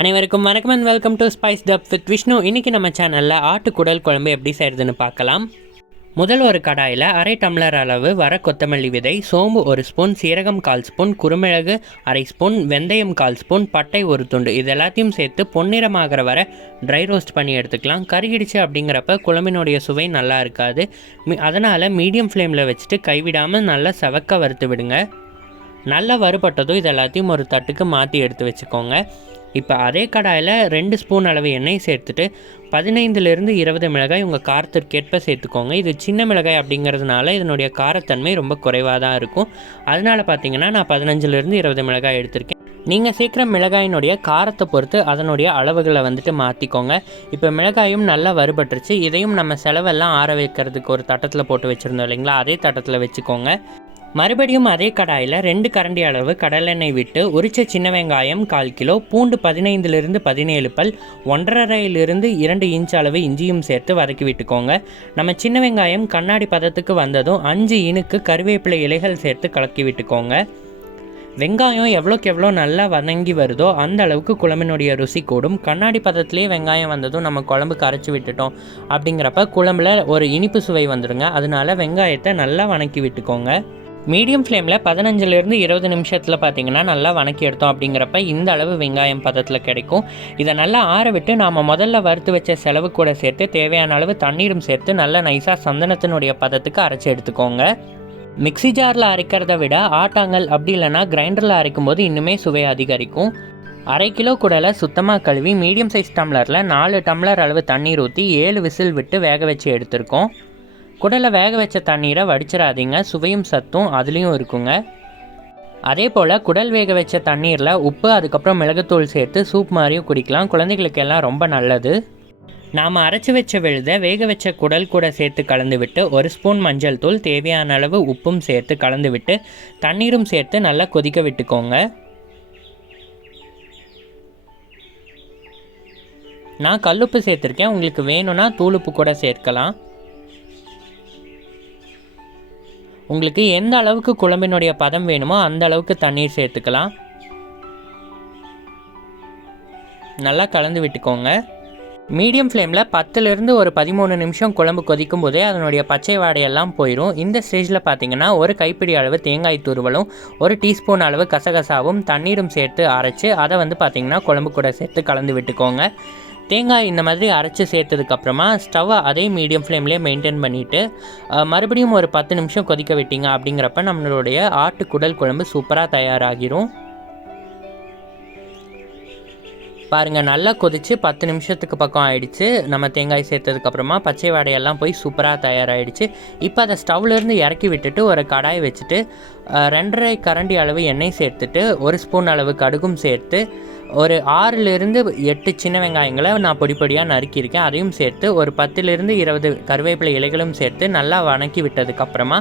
அனைவருக்கும் வணக்கம் and welcome to spice tub with Vishnu இன்றைக்கி நம்ம சேனலில் ஆட்டுக்குடல் குழம்பு எப்படி செய்கிறதுன்னு பார்க்கலாம். முதல் ஒரு கடாயில் அரை டம்ளர் அளவு வர கொத்தமல்லி விதை சோம்பு ஒரு ஸ்பூன் சீரகம் கால் ஸ்பூன் குருமிளகு அரை ஸ்பூன் வெந்தயம் கால் ஸ்பூன் பட்டை ஒரு துண்டு. இது எல்லாத்தையும் சேர்த்து பொன்னிறமாகிற வர ட்ரை ரோஸ்ட் பண்ணி எடுத்துக்கலாம். கருகிடுச்சு அப்படிங்கிறப்ப குழம்பினுடைய சுவை நல்லா இருக்காது. அதனால் மீடியம் ஃப்ளேமில் வச்சுட்டு கைவிடாமல் நல்லா செவக்க வறுத்து விடுங்க. நல்லா வறுபட்டதும் இது எல்லாத்தையும் ஒரு தட்டுக்கு மாற்றி எடுத்து வச்சுக்கோங்க. இப்போ அதே கடாயில் ரெண்டு ஸ்பூன் அளவு எண்ணெய் சேர்த்துட்டு பதினைந்துலேருந்து இருபது மிளகாய் உங்கள் காரத்திற்கேற்ப சேர்த்துக்கோங்க. இது சின்ன மிளகாய் அப்படிங்கிறதுனால இதனுடைய காரத்தன்மை ரொம்ப குறைவாக தான் இருக்கும். அதனால் பார்த்தீங்கன்னா நான் பதினஞ்சுலேருந்து இருபது மிளகாய் எடுத்திருக்கேன். நீங்கள் சீக்கிரம் மிளகாயினுடைய காரத்தை பொறுத்து அதனுடைய அளவுகளை வந்துட்டு மாற்றிக்கோங்க. இப்போ மிளகாயும் நல்லா வறுபட்டுருச்சு. இதையும் நம்ம செலவெல்லாம் ஆற வைக்கிறதுக்கு ஒரு தட்டத்தில் போட்டு வச்சுருந்தோம் இல்லைங்களா? அதே தட்டத்தில் வச்சுக்கோங்க. மறுபடியும் அதே கடாயில் ரெண்டு கரண்டி அளவு கடலெண்ணெய் விட்டு உரிச்ச சின்ன வெங்காயம் கால் கிலோ பூண்டு பதினைந்திலிருந்து பதினேழு பல் ஒன்றரையிலிருந்து இரண்டு இன்ச் அளவு இஞ்சியும் சேர்த்து வதக்கி விட்டுக்கோங்க. நம்ம சின்ன வெங்காயம் கண்ணாடி பதத்துக்கு வந்ததும் அஞ்சு இனுக்கு கருவேப்பிலை இலைகள் சேர்த்து கலக்கி விட்டுக்கோங்க. வெங்காயம் எவ்வளோக்கு எவ்வளோ நல்லா வதங்கி வருதோ அந்த அளவுக்கு குழம்பினுடைய ருசி கூடும். கண்ணாடி பதத்துலேயே வெங்காயம் வந்ததும் நம்ம குழம்பு கரைச்சி விட்டுட்டோம். அப்படிங்கிறப்ப குழம்புல ஒரு இனிப்பு சுவை வந்துடுங்க அதனால வெங்காயத்தை நல்லா வணக்கி விட்டுக்கோங்க. மீடியம் ஃப்ளேமில் பதினஞ்சுலேருந்து இருபது நிமிஷத்தில் பார்த்தீங்கன்னா நல்லா வணக்கி எடுத்தோம் அப்படிங்கிறப்ப இந்த அளவு வெங்காயம் பதத்தில் கிடைக்கும். இதை நல்லா ஆற விட்டு நாம் முதல்ல வறுத்து வச்ச செலவு கூட சேர்த்து தேவையான அளவு தண்ணீரும் சேர்த்து நல்லா நைஸாக சந்தனத்தினுடைய பதத்துக்கு அரைச்சி எடுத்துக்கோங்க. மிக்சி ஜாரில் அரைக்கிறத விட ஆட்டாங்கல் அப்படி இல்லைனா கிரைண்டரில் அரைக்கும் போது இன்னுமே சுவை அதிகரிக்கும். அரை கிலோ குடலை சுத்தமாக கழுவி மீடியம் சைஸ் டம்ளரில் நாலு டம்ளர் அளவு தண்ணீர் ஊற்றி ஏழு விசில் விட்டு வேக வச்சு எடுத்திருக்கோம். குடலை வேக வச்ச தண்ணீரை வடிச்சிடாதீங்க. சுவையும் சத்தும் அதுலேயும் இருக்குங்க. அதே போல் குடல் வேக வச்ச தண்ணீரில் உப்பு அதுக்கப்புறம் மிளகுத்தூள் சேர்த்து சூப் மாதிரியும் குடிக்கலாம். குழந்தைகளுக்கு எல்லாம் ரொம்ப நல்லது. நாம் அரைச்சி வச்ச விழுத வேக வச்ச குடல் கூட சேர்த்து கலந்து விட்டு ஒரு ஸ்பூன் மஞ்சள் தூள் தேவையான அளவு உப்பும் சேர்த்து கலந்து விட்டு தண்ணீரும் சேர்த்து நல்லா கொதிக்க விட்டுக்கோங்க. நான் கல்லுப்பு சேர்த்துருக்கேன். உங்களுக்கு வேணும்னா தூளுப்பு கூட சேர்க்கலாம். உங்களுக்கு எந்த அளவுக்கு குழம்பினுடைய பதம் வேணுமோ அந்த அளவுக்கு தண்ணீர் சேர்த்துக்கலாம். நல்லா கலந்து விட்டுக்கோங்க. மீடியம் ஃப்ளேமில் பத்துலேருந்து ஒரு பதிமூணு நிமிஷம் குழம்பு கொதிக்கும் போதே அதனுடைய பச்சை வாடையெல்லாம் போயிடும் இந்த ஸ்டேஜில் பார்த்தீங்கன்னா ஒரு கைப்பிடி அளவு தேங்காய் துருவலும் ஒரு டீஸ்பூன் அளவு கசகசாவும் தண்ணீரும் சேர்த்து அரைச்சி அதை வந்து பார்த்திங்கன்னா குழம்பு கூட சேர்த்து கலந்து விட்டுக்கோங்க. தேங்காய் இந்த மாதிரி அரைச்சி சேர்த்ததுக்கப்புறமா ஸ்டவ்வை அதே மீடியம் ஃப்ளேம்லேயே மெயின்டைன் பண்ணிவிட்டு மறுபடியும் ஒரு பத்து நிமிஷம் கொதிக்க விட்டீங்க அப்படிங்கிறப்ப நம்மளுடைய ஆட்டு குடல் குழம்பு சூப்பராக தயாராகிரும். பாருங்கள் நல்லா கொதித்து பத்து நிமிஷத்துக்கு பக்கம் ஆயிடுச்சு. நம்ம தேங்காய் சேர்த்ததுக்கப்புறமா பச்சை வாடையெல்லாம் போய் சூப்பராக தயாராகிடுச்சு இப்போ அதை ஸ்டவ்லேருந்து இறக்கி விட்டுட்டு ஒரு கடாய் வச்சுட்டு ரெண்டரை கரண்டி அளவு எண்ணெய் சேர்த்துட்டு ஒரு ஸ்பூன் அளவு கடுகும் சேர்த்து ஒரு ஆறுலேருந்து எட்டு சின்ன வெங்காயங்களை நான் பொடி பொடியாக நறுக்கியிருக்கேன். அதையும் சேர்த்து ஒரு பத்துலேருந்து இருபது கருவேப்பிலை இலைகளும் சேர்த்து நல்லா வணக்கி விட்டதுக்கப்புறமா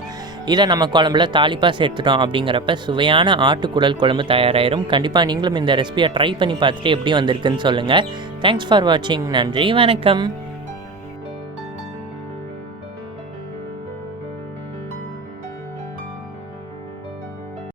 இதை நம்ம குழம்புல தாளிப்பாக சேர்த்துட்டோம் அப்படிங்கிறப்ப சுவையான ஆட்டுக்குடல் குழம்பு தயாராகிடும் கண்டிப்பாக நீங்களும் இந்த ரெசிபியை ட்ரை பண்ணி பார்த்துட்டு எப்படி வந்திருக்குன்னு சொல்லுங்கள் தேங்க்ஸ் ஃபார் வாட்சிங் நன்றி வணக்கம்.